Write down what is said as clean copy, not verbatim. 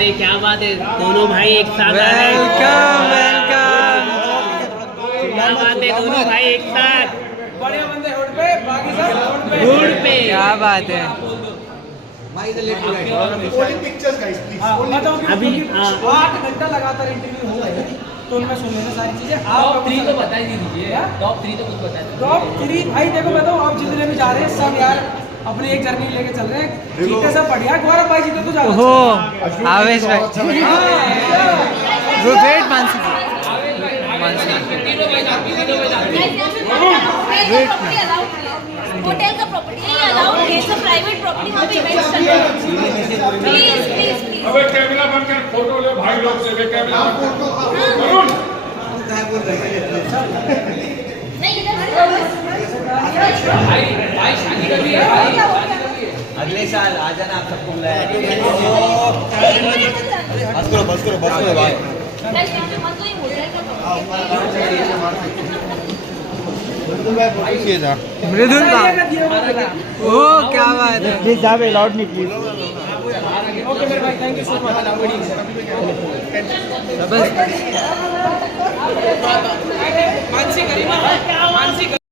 है, क्या बात है। दोनों भाई एक साथ आए। Welcome welcome. क्या बात है, दोनों भाई एक साथ। बड़े बंदे रोड पे, बाकी सब रोड पे। क्या बात है। अभी 8 घंटा लगातार इंटरव्यू हो गए तो उनमें सुन लेना सारी चीजें। टॉप 3 तो बता ही दीजिए। टॉप 3 तो कुछ बता दीजिए। टॉप 3 भाई देखो बताओ, आप जितने भी जा रहे हैं सब यार अपनी एक जर्नी लेके चल रहे हैं। जीते सब बढ़िया, गौरव भाई जीते तो ज्यादा ओहो आवेश भाई। वेट मानसी जी। होटल का प्रॉपर्टी है, अलाउड है, सब प्राइवेट प्रॉपर्टी, वहाँ पे इवेंट्स चल रहे हैं। Please please please. अबे कैमरा बंद कर, फोटो ले भाई लोग से। कैमरा करुण नहीं इधर भाई शादी कर दी है भाई। अगले साल आ जाना, आप सबको बुलाया। बस करो भाई। मत तो ही होटल का प्रॉपर्टी। मृदुल का। ओ क्या बात है। प्लीज जावे अलाउड नहीं प्लीज। ओके मेरे भाई, थैंक यू सो मच। बस मानसी करीमा, मानसी